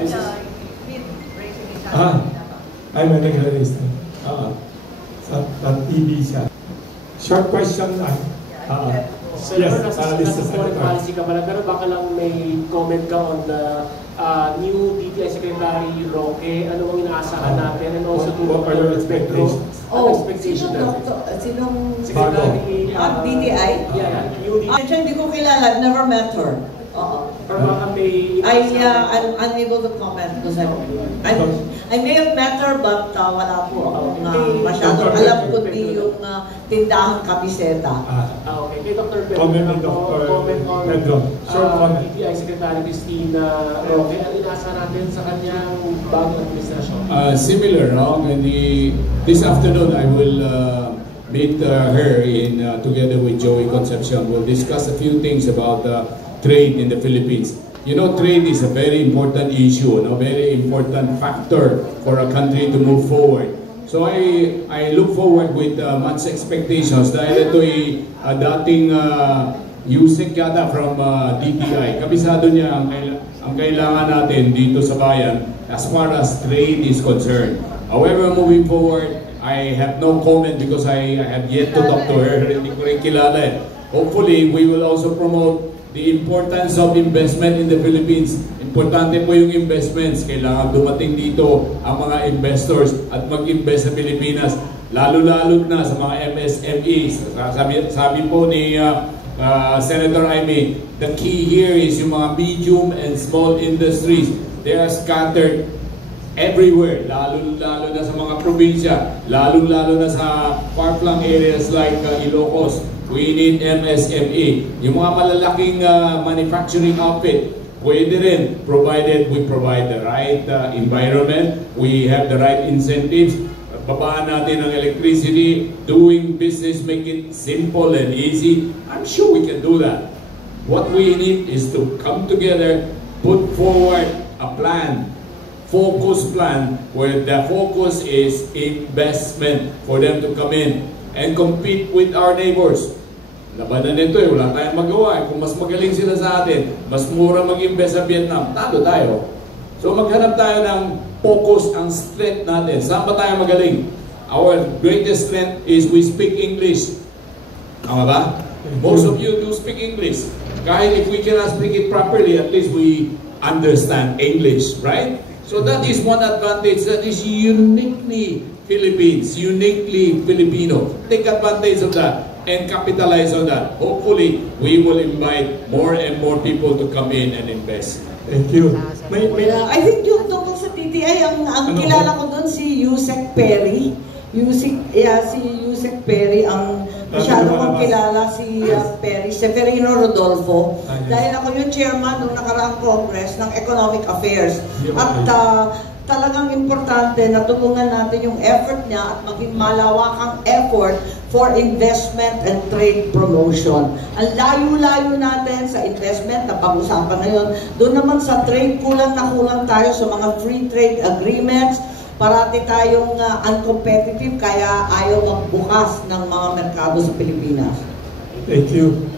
This is... Ay, may nag-raise na. Sa TV siya. Short question lang. Yes, nasa foreign policy ka pala, pero baka lang may comment ka on the new DTI Secretary Roque, ano ang inaasahan natin, and also to what are your expectations? Expectation natin. Sinong Secretary DTI? Yeah, new DTI. Actually, hindi ko kilala, never met her. Or baka may... I'm unable to comment because I may have met her, but wala po akong masyadong alam kundi yung tindahang kabiseta. Okay. Kay Dr. Pedro, comment on short comment. DTI Secretary Christina Roque, ang inaasahan natin sa kanyang bagong administrasyon? Similar, no? This afternoon, I will meet her together with Joey Concepcion. We'll discuss a few things about trade in the Philippines. You know, trade is a very important issue, a very important factor for a country to move forward. So I look forward with much expectations dahil ito ay dating Yusek yata from DTI. Kabisado niya ang kailangan natin dito sa bayan as far as trade is concerned. However, moving forward, I have no comment because I have yet to talk to her. Hindi ko rin kilala. Hopefully, we will also promote the importance of investment in the Philippines. Importante po yung investments. Kailangan dumating dito ang mga investors at mag-invest sa Pilipinas. Lalo-lalo na sa mga MSMEs. Sabi po ni Senator Jaime, the key here is yung mga medium and small industries. They are scattered everywhere. Lalo-lalo na sa mga probinsya. Lalo-lalo na sa far-flung areas like Ilocos. We need MSME. Yung mga malalaking manufacturing outfit, pwede rin, provided we provide the right environment, we have the right incentives, babaan natin ang electricity, doing business, make it simple and easy. I'm sure we can do that. What we need is to come together, put forward a plan, focus plan, where the focus is investment for them to come in and compete with our neighbors. Labanan nito wala tayong magawa. Kung mas magaling sila sa atin, mas mura mag-invest sa Vietnam, talo tayo. So maghanap tayo ng focus, ang strength natin. Saan ba tayo magaling? Our greatest strength is we speak English. Tama ba? Most of you do speak English. Kahit if we cannot speak it properly, at least we understand English, right? So that is one advantage that is uniquely Philippines, uniquely Filipino. Take advantage of that and capitalize on that. Hopefully, we will invite more and more people to come in and invest. Thank you. I think yung tungkol sa TTI, ang kilala ko doon si Yusek Perry. Si Yusek Perry, ang masyado kong kilala si Perry, Severino Rodolfo. Dahil ako yung chairman ng nakaraang Congress ng Economic Affairs. At talagang importante na tulungan natin yung effort niya at maging malawakang effort for investment and trade promotion. Ang layo-layo natin sa investment na pag-usapan ngayon. Doon naman sa trade, kulang na kulang tayo sa mga free trade agreements. Parati tayong uncompetitive kaya ayaw magbukas ng mga merkado sa Pilipinas. Thank you.